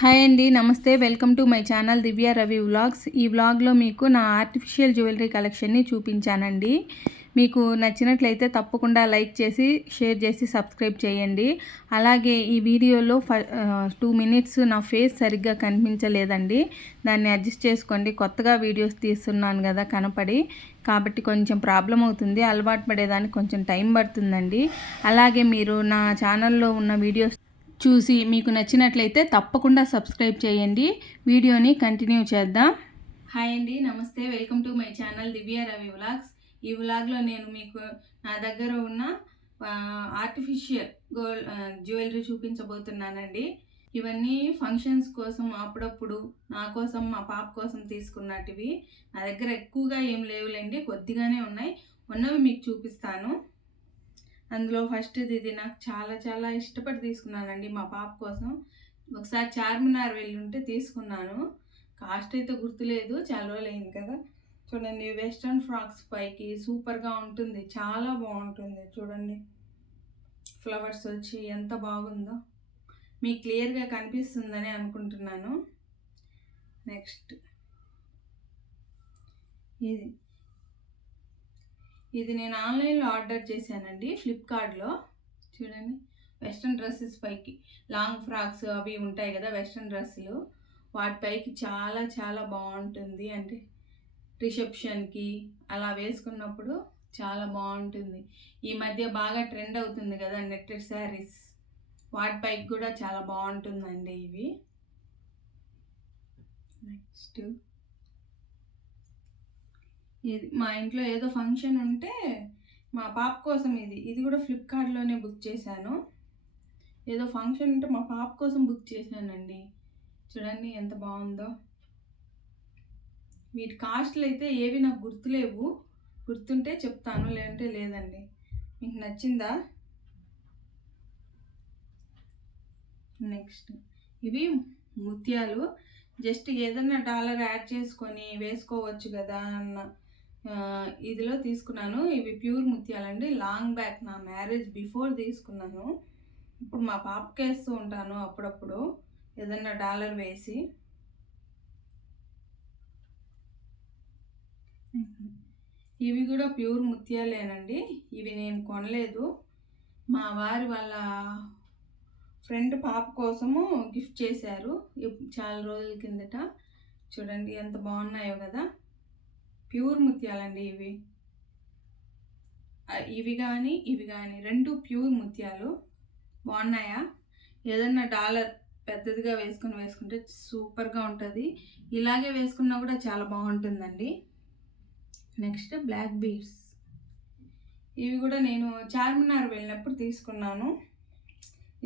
Hi అండి, నమస్తే. Welcome to my channel Divya Ravi vlogs. ఈ వ్లాగ్లో మీకు నా ఆర్టిఫిషియల్ జ్యువెలరీ కలెక్షన్ని చూపించానండి. మీకు నచ్చినట్లయితే తప్పకుండా లైక్ చేసి, షేర్ చేసి, సబ్స్క్రైబ్ చేయండి. అలాగే ఈ వీడియోలో 2 మినిట్స్ నా ఫేస్ సరిగ్గా కనిపించలేదండి. దాన్ని అడ్జస్ట్ చేసుకోండి. కొత్తగా వీడియోస్ తీస్తున్నాను కదా కనపడి, కాబట్టి కొంచెం ప్రాబ్లం అవుతుంది. అలవాటు పడేదానికి కొంచెం టైం పడుతుందండి. అలాగే మీరు నా ఛానల్లో ఉన్న వీడియోస్ చూసి మీకు నచ్చినట్లయితే తప్పకుండా సబ్స్క్రైబ్ చేయండి. వీడియోని కంటిన్యూ చేద్దాం. హాయ్ అండి, నమస్తే. Welcome to my channel Divya Ravi vlogs. ఈ వ్లాగ్లో నేను మీకు నా దగ్గర ఉన్న ఆర్టిఫిషియల్ జ్యువెలరీ చూపించబోతున్నానండి. ఇవన్నీ ఫంక్షన్స్ కోసం, అప్పుడప్పుడు నా కోసం, మా పాప కోసం తీసుకున్నటివి. నా దగ్గర ఎక్కువగా ఏం లేవులేండి, కొద్దిగానే ఉన్నాయి. ఉన్నవి మీకు చూపిస్తాను. అందులో ఫస్ట్ ఇది నాకు చాలా చాలా ఇష్టపడి తీసుకున్నానండి మా పాప కోసం. ఒకసారి చార్మినార్ వెళ్ళి ఉంటే తీసుకున్నాను. కాస్ట్ అయితే గుర్తులేదు, చాలా రోజులు అయింది కదా. చూడండి, వెస్ట్రన్ ఫ్రాక్స్ పైకి సూపర్గా ఉంటుంది, చాలా బాగుంటుంది. చూడండి, ఫ్లవర్స్ వచ్చి ఎంత బాగుందో. మీకు క్లియర్గా కనిపిస్తుందని అనుకుంటున్నాను. నెక్స్ట్ ఇది నేను ఆన్లైన్లో ఆర్డర్ చేశానండి, ఫ్లిప్కార్ట్లో. చూడండి, వెస్ట్రన్ డ్రెస్సెస్ పైకి లాంగ్ ఫ్రాక్స్ అవి ఉంటాయి కదా, వెస్ట్రన్ డ్రెస్సులు, వాటిపైకి చాలా చాలా బాగుంటుంది. అంటే రిసెప్షన్కి అలా వేసుకున్నప్పుడు చాలా బాగుంటుంది. ఈ మధ్య బాగా ట్రెండ్ అవుతుంది కదా నెట్టెడ్ శారీస్, వాటిపైకి కూడా చాలా బాగుంటుందండి ఇవి. నెక్స్ట్ ఇది మా ఇంట్లో ఏదో ఫంక్షన్ ఉంటే మా పాప కోసం ఇది కూడా ఫ్లిప్కార్ట్లోనే బుక్ చేశాను. ఏదో ఫంక్షన్ ఉంటే మా పాప కోసం బుక్ చేశానండి. చూడండి ఎంత బాగుందో. వీటి కాస్ట్లు అయితే ఏవి నాకు గుర్తులేవు, గుర్తుంటే చెప్తాను, లేదంటే లేదండి. మీకు నచ్చిందా? నెక్స్ట్ ఇవి ముత్యాలు. జస్ట్ ఏదన్నా డాలర్ యాడ్ చేసుకొని వేసుకోవచ్చు కదా అన్న ఇదిలో తీసుకున్నాను. ఇవి ప్యూర్ ముత్యాలండి. లాంగ్ బ్యాక్, నా మ్యారేజ్ బిఫోర్ తీసుకున్నాను. ఇప్పుడు మా పాపకి వేస్తూ ఉంటాను అప్పుడప్పుడు ఏదన్నా డాలర్ వేసి. ఇవి కూడా ప్యూర్ ముత్యాలేనండి. ఇవి నేను కొనలేదు, మా వారి వాళ్ళ ఫ్రెండ్ పాప కోసము గిఫ్ట్ చేశారు చాలా రోజుల కిందట. చూడండి ఎంత బాగున్నాయో కదా, ప్యూర్ ముత్యాలండి ఇవి. ఇవి కానీ రెండు ప్యూర్ ముత్యాలు. బాగున్నాయా? ఏదన్నా డాలర్ పెద్దదిగా వేసుకుంటే సూపర్గా ఉంటుంది. ఇలాగే వేసుకున్నా కూడా చాలా బాగుంటుందండి. Next black beads. ఇవి కూడా నేను చార్మినార్ వెళ్ళినప్పుడు తీసుకున్నాను.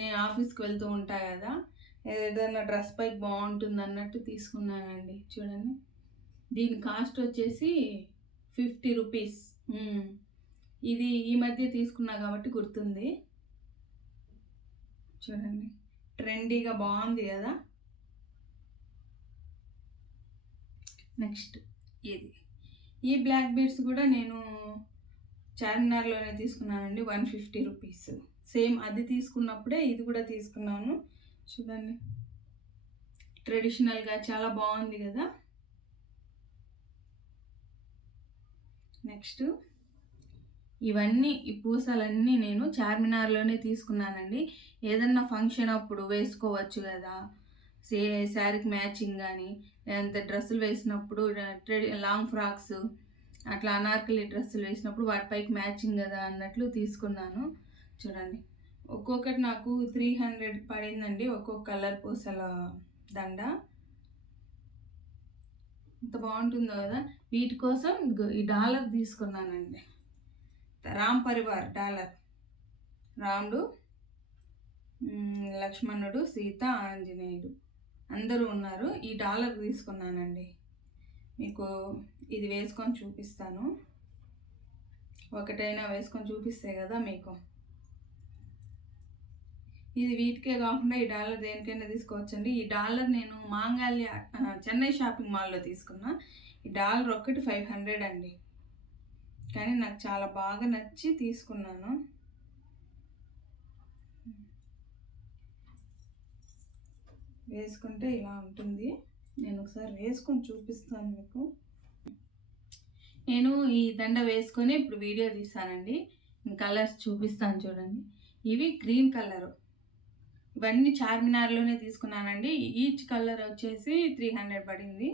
నేను ఆఫీస్కి వెళ్తూ ఉంటా కదా, ఏదైనా డ్రెస్ పైకి బాగుంటుంది అన్నట్టు తీసుకున్నానండి. చూడండి, దీని కాస్ట్ వచ్చేసి 50 రూపీస్. ఇది ఈ మధ్య తీసుకున్నా కాబట్టి గుర్తుంది. చూడండి, ట్రెండీగా బాగుంది కదా. నెక్స్ట్ ఈ బ్లాక్ బీడ్స్ కూడా నేను చార్మినార్లోనే తీసుకున్నానండి, 150 రూపీస్. సేమ్ అది తీసుకున్నప్పుడే ఇది కూడా తీసుకున్నాను. చూడండి, ట్రెడిషనల్గా చాలా బాగుంది కదా. నెక్స్ట్ ఇవన్నీ, ఈ పూసలన్నీ నేను చార్మినార్లోనే తీసుకున్నానండి. ఏదన్నా ఫంక్షన్ అప్పుడు వేసుకోవచ్చు కదా, శారీకి మ్యాచింగ్ కానీ, లేదంటే డ్రెస్సులు వేసినప్పుడు, లాంగ్ ఫ్రాక్స్ అట్లా అనార్కలి డ్రెస్సులు వేసినప్పుడు వాటిపైకి మ్యాచింగ్ కదా అన్నట్లు తీసుకున్నాను. చూడండి, ఒక్కొక్కటి నాకు 300 పడిందండి, ఒక్కొక్క కలర్ పూసల దండ. ఇంత బాగుంటుందో కదా. వీటి కోసం ఈ డాలర్ తీసుకున్నానండి, రామ్ పరివార్ డాలర్. రాముడు, లక్ష్మణుడు, సీత, ఆంజనేయుడు అందరూ ఉన్నారు. ఈ డాలర్ తీసుకున్నానండి. మీకు ఇది వేసుకొని చూపిస్తాను. ఒకటైనా వేసుకొని చూపిస్తే కదా మీకు. ఇది వీటికే కాకుండా ఈ డాలర్ దేనికైనా తీసుకోవచ్చండి. ఈ డాలర్ నేను మాంగళ్య చెన్నై షాపింగ్ మాల్లో తీసుకున్నా. ఈ డాలర్ ఒక్కటి 500 అండి, కానీ నాకు చాలా బాగా నచ్చి తీసుకున్నాను. వేసుకుంటే ఇలా ఉంటుంది. నేను ఒకసారి వేసుకొని చూపిస్తాను మీకు. నేను ఈ దండ వేసుకొని ఇప్పుడు వీడియో తీసానండి. కలర్స్ చూపిస్తాను చూడండి. ఇవి గ్రీన్ కలరు. ఇవన్నీ చార్మినార్లోనే తీసుకున్నానండి. ఈచ్ కలర్ వచ్చేసి 300 పడింది.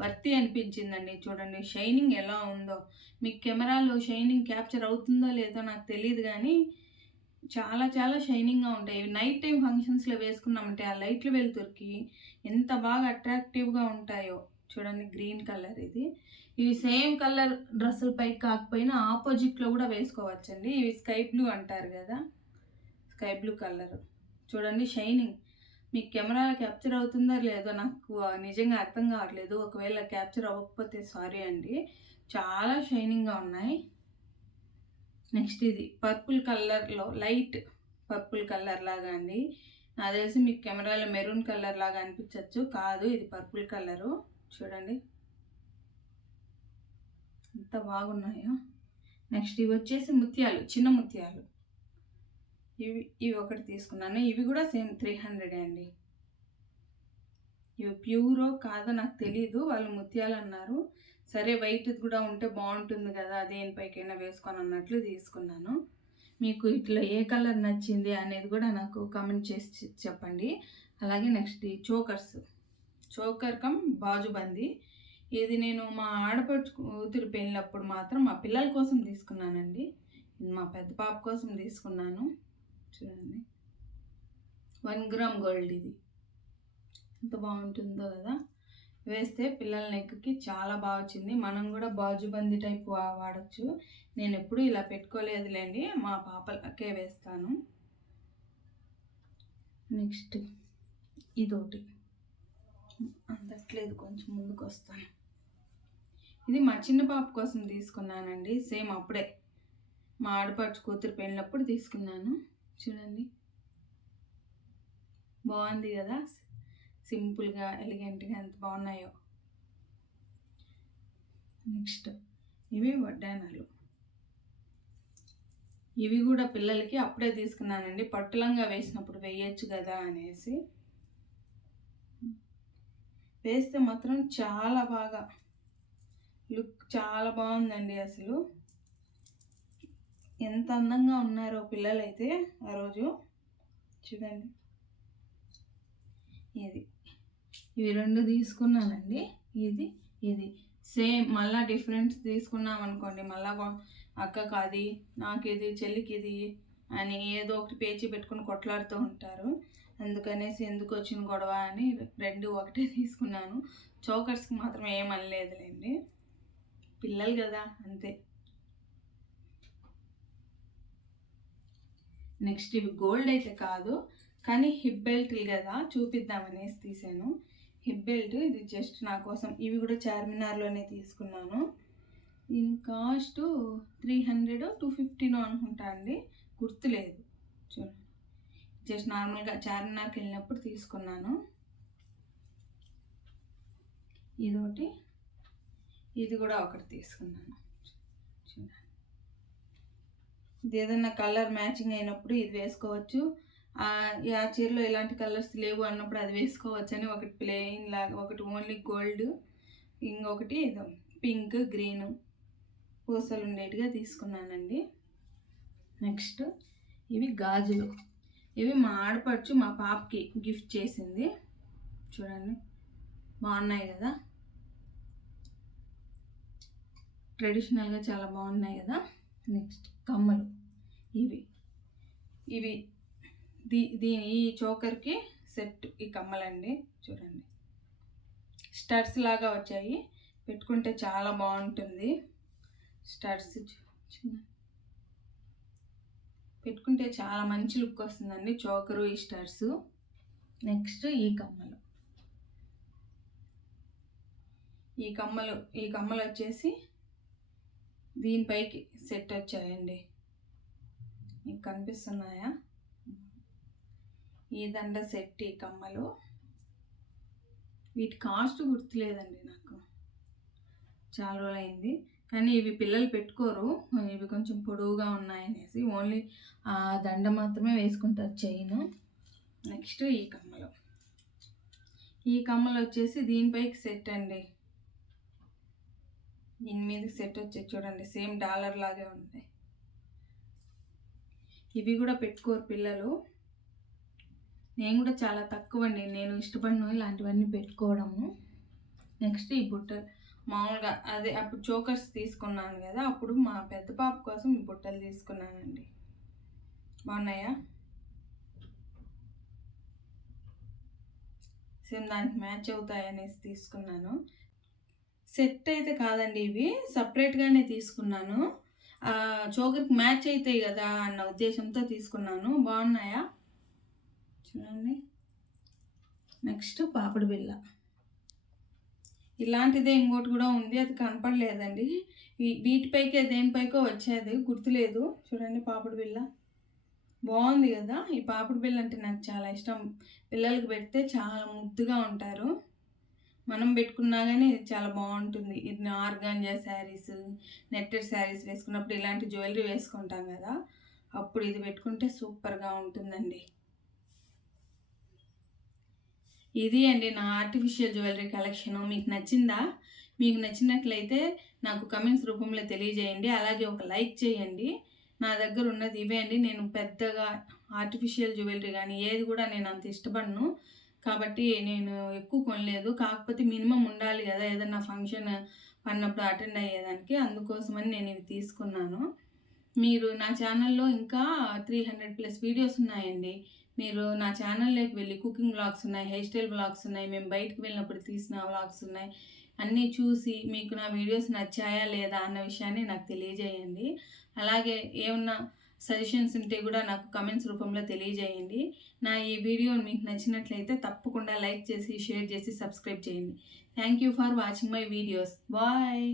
వర్తి అనిపించిందండి. చూడండి షైనింగ్ ఎలా ఉందో. మీకు కెమెరాలో షైనింగ్ క్యాప్చర్ అవుతుందో లేదో నాకు తెలియదు, కానీ చాలా చాలా షైనింగ్గా ఉంటాయి. నైట్ టైం ఫంక్షన్స్లో వేసుకున్నామంటే ఆ లైట్లు వెలుతురికి ఎంత బాగా అట్రాక్టివ్గా ఉంటాయో. చూడండి గ్రీన్ కలర్ ఇది. ఇవి సేమ్ కలర్ డ్రెస్సులపై కాకపోయినా ఆపోజిట్లో కూడా వేసుకోవచ్చండి. ఇవి స్కై బ్లూ అంటారు కదా, స్కై బ్లూ కలర్. చూడండి షైనింగ్. మీకు కెమెరాలో క్యాప్చర్ అవుతుందో లేదో నాకు నిజంగా అర్థం కావట్లేదు. ఒకవేళ క్యాప్చర్ అవ్వకపోతే సారీ అండి. చాలా షైనింగ్గా ఉన్నాయి. నెక్స్ట్ ఇది పర్పుల్ కలర్లో, లైట్ పర్పుల్ కలర్ లాగా అండి. నాకు తెలిసి మీకు కెమెరాలో మెరూన్ కలర్ లాగా అనిపించవచ్చు, కాదు ఇది పర్పుల్ కలరు. చూడండి ఎంత బాగున్నాయో. నెక్స్ట్ ఇవి వచ్చేసి ముత్యాలు, చిన్న ముత్యాలు. ఇవి ఒకటి తీసుకున్నాను. ఇవి కూడా సేమ్ 300 అండి. ఇవి ప్యూరో కాదో నాకు తెలీదు, వాళ్ళు ముత్యాలు అన్నారు. సరే వైట్ కూడా ఉంటే బాగుంటుంది కదా, దేనిపైకైనా వేసుకొని అన్నట్లు తీసుకున్నాను. మీకు ఇట్లా ఏ కలర్ నచ్చింది అనేది కూడా నాకు కామెంట్ చేసి చెప్పండి. అలాగే నెక్స్ట్ ఈ చోకర్ కమ్ బాజుబందీ. ఇది నేను మా ఆడపడుచు కూతురు పెళ్ళినప్పుడు మాత్రం మా పిల్లల కోసం తీసుకున్నానండి. మా పెద్ద పాప కోసం తీసుకున్నాను. చూడండి 1 గ్రామ్ గోల్డ్. ఇది ఎంత బాగుంటుందో కదా, వేస్తే పిల్లల నెక్కి చాలా బాగా వచ్చింది. మనం కూడా బాజుబందీ టైప్ వాడచ్చు. నేను ఎప్పుడు ఇలా పెట్టుకోలేదులేండి, మా పాపలకే వేస్తాను. నెక్స్ట్ ఇదొకటి అందట్లేదు, కొంచెం ముందుకు వస్తాను. ఇది మా చిన్న పాప కోసం తీసుకున్నానండి. సేమ్ అప్పుడే మా ఆడపడుచు కూతురు పెళ్ళినప్పుడు తీసుకున్నాను. చూడండి బాగుంది కదా, సింపుల్గా ఎలిగెంట్గా ఎంత బాగున్నాయో. నెక్స్ట్ ఇవి వడ్డానాలు. ఇవి కూడా పిల్లలకి అప్పుడే తీసుకున్నానండి. పట్టులంగా వేసినప్పుడు వేయచ్చు కదా అనేసి. వేస్తే మాత్రం చాలా బాగా లుక్ చాలా బాగుందండి. అసలు ఎంత అందంగా ఉన్నారో పిల్లలైతే ఆ రోజు. చూడండి ఇవి 2 తీసుకున్నానండి. ఇది సేమ్. మళ్ళీ డిఫరెంట్ తీసుకున్నాం అనుకోండి, మళ్ళా అక్కకు అది, నాకు ఇది, చెల్లికి ఇది అని ఏదో ఒకటి పేచీ పెట్టుకుని కొట్లాడుతూ ఉంటారు. అందుకనేసి ఎందుకు వచ్చిన గొడవ అని 2 ఒకటే తీసుకున్నాను. చోకర్స్కి మాత్రం ఏమనలేదులేండి, పిల్లలు కదా అంతే. నెక్స్ట్ ఇవి గోల్డ్ అయితే కాదు, కానీ హిప్ బెల్ట్లు కదా చూపిద్దామనేసి తీసాను. హిప్ బెల్ట్ ఇది జస్ట్ నా కోసం. ఇవి కూడా చార్మినార్లోనే తీసుకున్నాను. దీని కాస్ట్ 300 250 అనుకుంటా అండి, గుర్తులేదు. చూడండి జస్ట్ నార్మల్గా చార్మినార్కి వెళ్ళినప్పుడు తీసుకున్నాను. ఇది కూడా ఒకటి తీసుకున్నాను. చూడండి ఇది ఏదన్నా కలర్ మ్యాచింగ్ అయినప్పుడు ఇది వేసుకోవచ్చు. ఆ చీరలో ఇలాంటి కలర్స్ లేవు అన్నప్పుడు అది వేసుకోవచ్చు అని ఒకటి ప్లెయిన్ లాగా, ఒకటి ఓన్లీ గోల్డ్, ఇంకొకటి పింక్ గ్రీన్ పూసలు ఉండేట్టుగా తీసుకున్నానండి. నెక్స్ట్ ఇవి గాజులు. ఇవి మా ఆడపడుచు మా పాపకి గిఫ్ట్ చేసింది. చూడండి బాగున్నాయి కదా, ట్రెడిషనల్గా చాలా బాగున్నాయి కదా. నెక్స్ట్ కమ్మలు. ఇవి ఈ చోకర్కి సెట్ ఈ కమ్మలండి. చూడండి స్టడ్స్ లాగా వచ్చాయి, పెట్టుకుంటే చాలా బాగుంటుంది. స్టడ్స్ పెట్టుకుంటే చాలా మంచి లుక్ వస్తుందండి, చోకరు ఈ స్టడ్స్. నెక్స్ట్ ఈ కమ్మలు వచ్చేసి దీనిపైకి సెట్ వచ్చాయండి. మీకు కనిపిస్తున్నాయా? ఈ దండ సెట్, ఈ కమ్మలు. వీటి కాస్ట్ గుర్తులేదండి నాకు, చాలా రోజులు అయింది. కానీ ఇవి పిల్లలు పెట్టుకోరు, ఇవి కొంచెం పొడవుగా ఉన్నాయనేసి ఓన్లీ ఆ దండ మాత్రమే వేసుకుంటారు, చైన్. నెక్స్ట్ ఈ కమ్మలు. ఈ కమ్మలు వచ్చేసి దీనిపైకి సెట్ అండి. దీని మీద సెట్ వచ్చేది చూడండి, సేమ్ డాలర్ లాగే ఉంది. ఇవి కూడా పెట్టుకోరు పిల్లలు. నేను కూడా చాలా తక్కువ అండి, నేను ఇష్టపడిన ఇలాంటివన్నీ పెట్టుకోవడము. నెక్స్ట్ ఈ బుట్టలు మామూలుగా అదే అప్పుడు చోకర్స్ తీసుకున్నాను కదా, అప్పుడు మా పెద్ద పాప కోసం ఈ బుట్టలు తీసుకున్నానండి. బాగున్నాయా? సేమ్ దానికి మ్యాచ్ అవుతాయనేసి తీసుకున్నాను. సెట్ అయితే కాదండి, ఇవి సపరేట్గానే తీసుకున్నాను. చోకర్కి మ్యాచ్ అవుతాయి కదా అన్న ఉద్దేశంతో తీసుకున్నాను. బాగున్నాయా చూడండి. నెక్స్ట్ పాపిడి బిళ్ళ, ఇలాంటిదే ఇంకోటి కూడా ఉంది, అది కనపడలేదండి. వీటిపైకే దేనిపైకో వచ్చేది గుర్తులేదు. చూడండి పాపిడి బిళ్ళ బాగుంది కదా. ఈ పాపిడి బిళ్ళ అంటే నాకు చాలా ఇష్టం. పిల్లలకి పెడితే చాలా ముద్దుగా ఉంటారు. మనం పెట్టుకున్నా కానీ చాలా బాగుంటుంది. ఇది ఆర్గాంజా శారీస్, నెట్టెడ్ శారీస్ వేసుకున్నప్పుడు ఇలాంటి జ్యువెలరీ వేసుకుంటాం కదా, అప్పుడు ఇది పెట్టుకుంటే సూపర్గా ఉంటుందండి. ఇది అండి నా ఆర్టిఫిషియల్ జ్యువెలరీ కలెక్షను. మీకు నచ్చిందా? మీకు నచ్చినట్లయితే నాకు కమెంట్స్ రూపంలో తెలియజేయండి. అలాగే ఒక లైక్ చేయండి. నా దగ్గర ఉన్నది ఇవే అండి. నేను పెద్దగా ఆర్టిఫిషియల్ జ్యువెలరీ కానీ ఏది కూడా నేను అంత ఇష్టపడను, కాబట్టి నేను ఎక్కువ కొనలేదు. కాకపోతే మినిమం ఉండాలి కదా ఏదన్నా ఫంక్షన్ పడినప్పుడు అటెండ్ అయ్యేదానికి, అందుకోసమని నేను ఇవి తీసుకున్నాను. మీరు నా ఛానల్లో ఇంకా 300+ వీడియోస్ ఉన్నాయండి. మీరు నా ఛానల్లోకి వెళ్ళి కుకింగ్ వ్లాగ్స్ ఉన్నాయి, హెయిర్ స్టైల్ వ్లాగ్స్ ఉన్నాయి, మేము బయటకు వెళ్ళినప్పుడు తీసిన వ్లాగ్స్ ఉన్నాయి. అన్నీ చూసి మీకు నా వీడియోస్ నచ్చాయా లేదా అన్న విషయాన్ని నాకు తెలియజేయండి. అలాగే ఏమన్నా సజెషన్స్ ఉంటే కూడా నాకు కమెంట్స్ రూపంలో తెలియజేయండి. నా ఈ వీడియో మీకు నచ్చినట్లయితే తప్పకుండా లైక్ చేసి, షేర్ చేసి, సబ్స్క్రైబ్ చేయండి. Thank you for watching my videos. Bye.